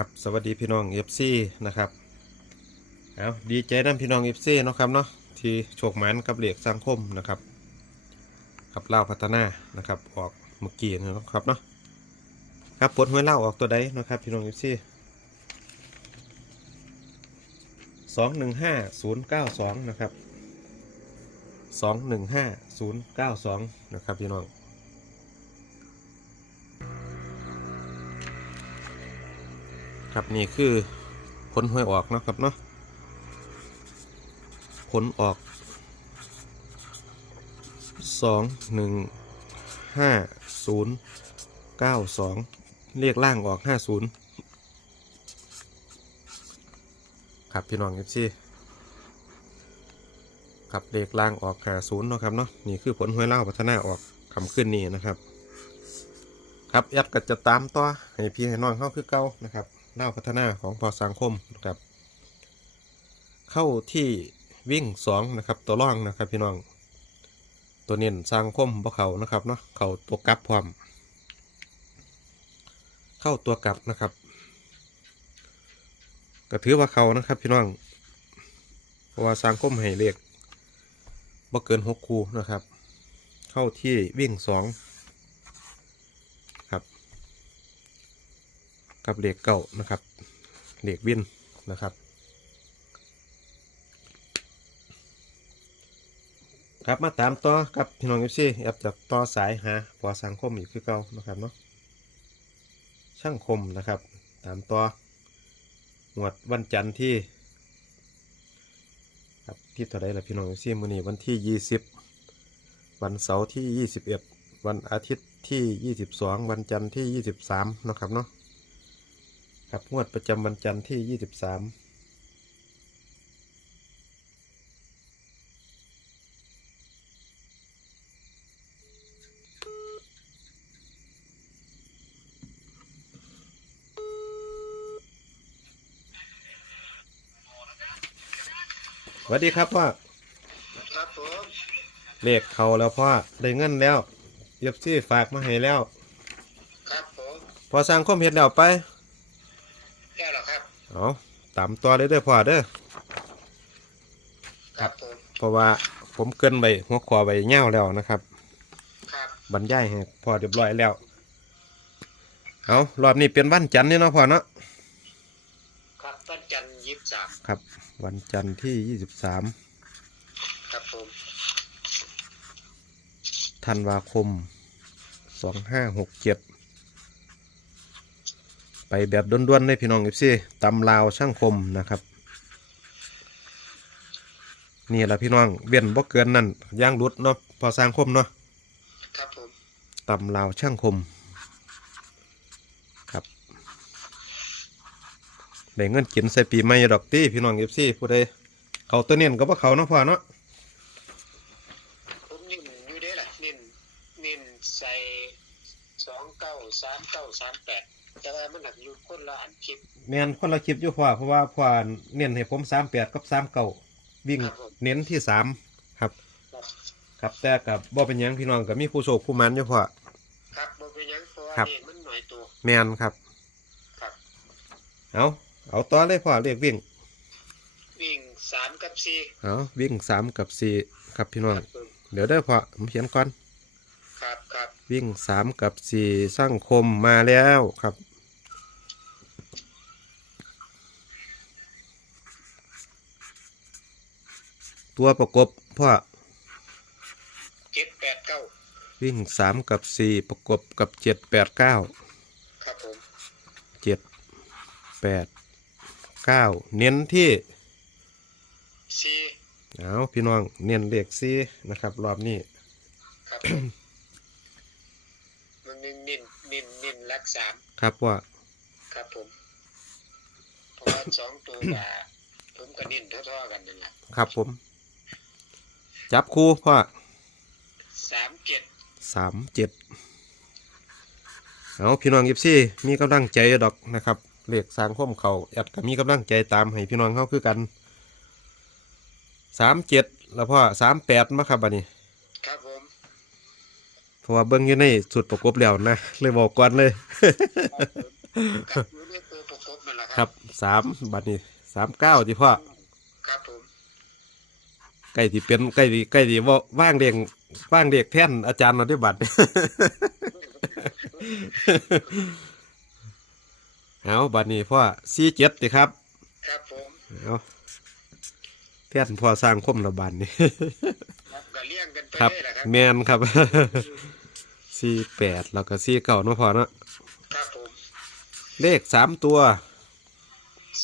ครับสวัสดีพี่น้องเอฟซีนะครับเอาดีใจน้ำพี่น้องเอฟซีเนาะครับเนาะที่โชคหมันกับเหล็กสังคมนะครับกับเล่าพัฒนานะครับออกเมื่อกี้นะครับเนาะครับปลดห้วยเล่าออกตัวใดนะครับพี่น้องเอฟซีสองหนึ่งห้าศูนย์เก้าสองนะครับสองหนึ่งห้าศูนย์เก้าสองนะครับพี่น้อง ครับนี่คือผลห้วยออกนะครับเนาะผลออกสองหนึ่งห้าศูนย์เก้าสองเรียกล่างออกห้าศูนย์ครับพี่น้องเอฟซีครับเลขล่างออกห้าศูนย์เนาะครับเนาะนี่คือผลห้วยเล่าพัฒนาออกคำขึ้นนี้นะครับ ครับแอดก็จะตามต่อให้พี่ให้น้องเข้าคือเก่านะครับ เล่าพัฒนาของพอสังคมนะครับ เข้าที่วิ่งสองนะครับตัวร่องนะครับพี่น้อง ตัวเน้นสังคมบ่เขานะครับเนาะเขาตัวกลับพร้อมเข้าตัวกลับนะครับ ก็ถือว่าเขานะครับพี่น้อง เพราะว่าสังคมให้เลขบ่เกินหกคูนะครับ เข้าที่วิ่งสอง ครับ กับเหล็กเก่านะครับเหล็กวินนะครับ ครับมาตามต่อครับพี่น้องเอฟซีแอบจะต่อสายหาพอสังคมอีกคือเก่านะครับเนาะช่างคมนะครับ ตามต่อหวดวันจันทร์ที่ครับที่เท่าไรล่ะพี่น้องเอฟซีมื้อนี้วันที่ยี่สิบวันเสาร์ที่ยี่สิบเอ็ดวันอาทิตย์ที่ 22 วันจันทร์ที่ 23นาะครับเนาะ ครับงวดประจำวันจันทร์ที่ 23สวัสดีครับพ่อครับผมเลขเขาแล้วพ่อได้เงินแล้วเย็บซี่ฝากมาให้แล้ว ครับผม พอสร้างคมเห็ดแล้วไป แก้วเหรอครับ เอาตามตัวเลยเด้อพ่อเด้อครับผมเพราะว่าผมเกินไปหัวขวาไปเง่าแล้วนะครับ ครับบรรยายให้พอเรียบร้อยแล้ว เอารอบนี้เป็นวันจันทร์นี่เนาะพ่อเนาะครับวันจันทร์ยี่สิบสามครับ วันจันทร์ที่ครับผม23ธันวาคม2567 ไปแบบด้วนๆเลยพี่น้องอีซี่ตำลาวช่างคมนะครับ นี่แหละพี่น้องเวียนบ่เกินนั่นย่างรุดเนาะพอสร้างคมเนาะครับผมตำลาวช่างคมครับได้เงินกินใส่ปีใหม่ดอกตี้พี่น้องเอฟซีผู้ใดเขาตัวเนียนก็บ่เขาเนาะพ่อเนาะผมนิ่มอยู่ได้แหละนิ่มนิ่มใส่สองเก้าสามเก้าสามแปด แต่ว่ามันหนักอยู่คนละอันคลิป แม่นคนละคลิปอยู่พ่อเพราะว่าพ่อเน้นให้ผมสามแปดกับสามเก้าวิ่งครับผม เน้นที่สามครับ ครับครับแต่กับบ่เป็นหยังพี่น้องกับมีผู้โชคผู้มันอยู่พ่อ ครับบ่เป็นหยังเพราะว่าครับนี่มันหน่อยตัวแม่นครับ ครับ เอาเอาต่อเลยพ่อเรียกวิ่งวิ่งสามกับสี่เอาวิ่งสามกับสี่ครับพี่น้องครับผมเดี๋ยวเด้อพ่อผมเขียนก่อน ครับครับวิ่งสามกับสี่สร้างคมมาแล้วครับ ตัวประกบพ่อเจ็ดแปดเก้าวิ่งสามกับสี่ประกบกับเจ็ดแปดเก้าครับผมเจ็ดแปดเก้าเน้นที่สี่เอาพี่น้องเน้นเลขสี่นะครับ รอบนี้ครับผมมันนิ่มนิ่มนิ่มนิ่มรักสามครับว่าครับผมเพราะว่าสองตัวกับผมก็นิ่นเท่าๆกันนั่นแหละครับผม จับคู่พ่อสามเจ็ดสามเจ็ดเอาพี่น้องยิบซี่มีกำลังใจดอกนะครับเลขสร้างคมเขาแอดก็มีกำลังใจตามให้พี่น้องเขาคือกันสามเจ็ดแล้วพ่อสามแปดมาครับบัดนี้ครับผมเพราะว่าเบิ้งอยู่ในสุดประกบแล้วนะเลยบอกก่อนเลย ครับอยู่ในตัวประกบมันครับสามบัดนี้สามเก้าที่พ่อครับผม ใกล้ที่เป็นใกล้ที่ใกล้ที่ว่าว่างเด็กว่างเด็กแท่นอาจารย์เราได้บัตรเอาบัดนี้พ่อสี่เจ็ดสิครับ ครับผมเอาแท่นพ่อสร้างคมระบาดนี่ ครับก็เลี้ยงกันไปครับเลยนะครับ แมนครับสี่แปดแล้วก็สี่เก้าเนาะพ่อเนาะครับผมเลขสามตัว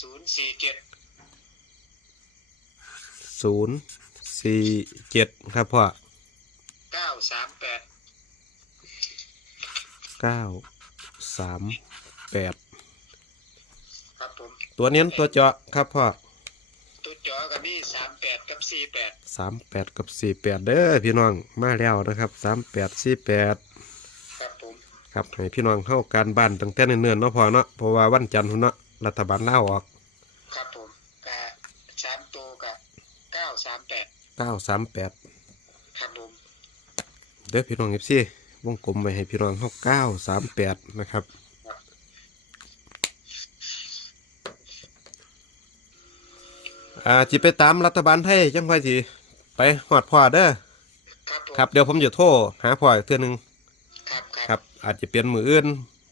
ศูนย์สี่เจ็ดศูนย์ สี่เจ็ดครับพ่อเก้าสามแปดเก้าสามแปดครับผมตัวเน้นตัวเจาะครับพ่อตัวจอกับนี่สามแปดกับสี่แปดสามแปดกับสี่แปดเด้อพี่น้องมาแล้วนะครับสามแปดสี่แปดครับผมครับให้พี่น้องเข้าการบ้านตั้งแต่เนิ่นๆเนาะพอเนาะเพราะว่าวันจันทร์พุ่นเนาะรัฐบาลลาออก ครับผมกับสามตัวกับเก้าสามแปด เก้าสามแปดครับผมเด้อพี่น้องเอฟซีวงกลมไว้ให้พี่น้องเข้าเก้าสามแปดนะครับ อ่าจิไปตามรัฐบาลไทยจังค่อยสิไปหอดพ่อเด้อครับผมครับเดี๋ยวผมจะโทรหาพ่ออีกเทื่อหนึงครับคครับรับอาจจะเปลี่ยนมืออื่น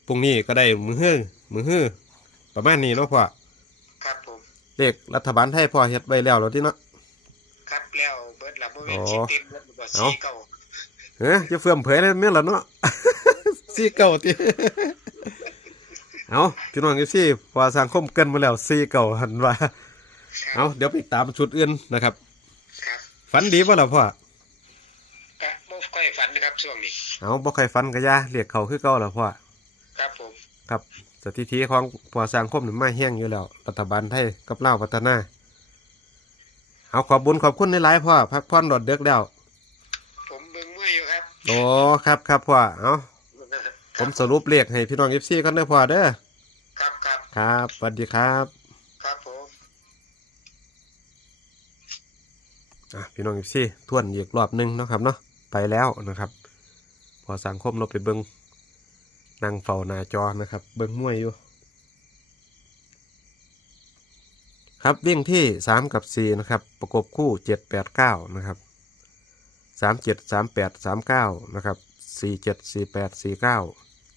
พรุ่งนี้ก็ได้มือฮื้อมือฮื้อประมาณนี้เนาะพ่อครับผม เลขรัฐบาลไทยพ่อเฮ็ดไว้แล้วแล้วที่เนาะ ครับแล้วเบิร์ดละโมเวนอ๋อสิเต็มเบิดบ่เอาสี่เก้าเฮ้ยจะเฟื่อมเผยเลยแม่นละเนาะสี่เก่าติเอาพี่น้องอีซี่พอสังคมเกินมาแล้วสี่เก่าหันว่าเอาเดี๋ยวไปตามชุดอื่นนะครับครับฝันดีป่ะล่ะพ่อกะบ่ค่อยฝันนะครับช่วงนี้เอาบ่ใครฝันก็อยาเรียกเขาคือเก่าล่ะพ่อครับผมครับสถิติของพอสังคมนี่มาแห้งอยู่แล้วรัฐบาลไทยกับลาวพัฒนา เอาขอบบุญขอบคุณในหลายๆพ่อพักผ่อนรถเด็กแล้วผมเบิ่งมืออยู่ครับโอ้ครับครับพ่อเอาผมสรุปเลขให้พี่น้องเอฟซีกันเด้อพ่อเด้อครับครับครับสวัสดีครับครับผมอะพี่น้องอีกซี่ทวนอีกรอบหนึงเนาะครับเนาะไปแล้วนะครับ พอสังคมเราไปเบิงนั่งเฝ้าหน้าจอนะครับ เบิงมวยอยู่ ครับวิ่งที่สามกับสี่นะครับ ประกบคู่เจ็ดแปดเก้านะครับสามเจ็ดสามแปดสามเก้านะครับสี่เจ็ดสี่แปดสี่เก้า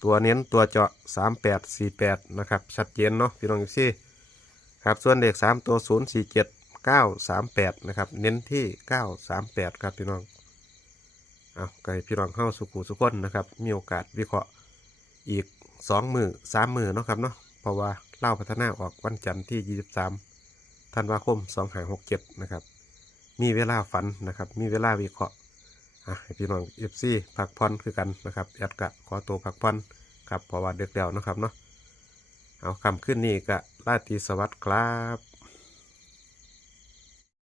ตัวเน้นตัวเจาะสามแปดสี่แปดนะครับ ชัดเจนเนาะพี่น้องอีซี่ครับส่วนเด็กสามตัวศูนย์สี่เจ็ดเก้าสามแปดนะครับ เน้นที่เก้าสามแปดครับพี่น้องเอาไก่พี่น้องเข้าสุขุสุขนนะครับ มีโอกาสวิเคราะห์อีกสองมือสามมือเนาะครับเนาะเพราะว่าเล่าพัฒนาออกวันจันทร์ที่ยี่สิบสาม ธันวาคมสองหาหกเจ็ดนะครับ มีเวลาฝันนะครับ มีเวลาวิเคราะห์อะพี่น้องเอฟซีพักผ่อนคือกันนะครับแอดกะขอตัวพักผ่อนครับเพราะว่าเด็กเดียวนะครับเนาะเอาคำขึ้นนี่กะลาตีสวัสดิ์ครับ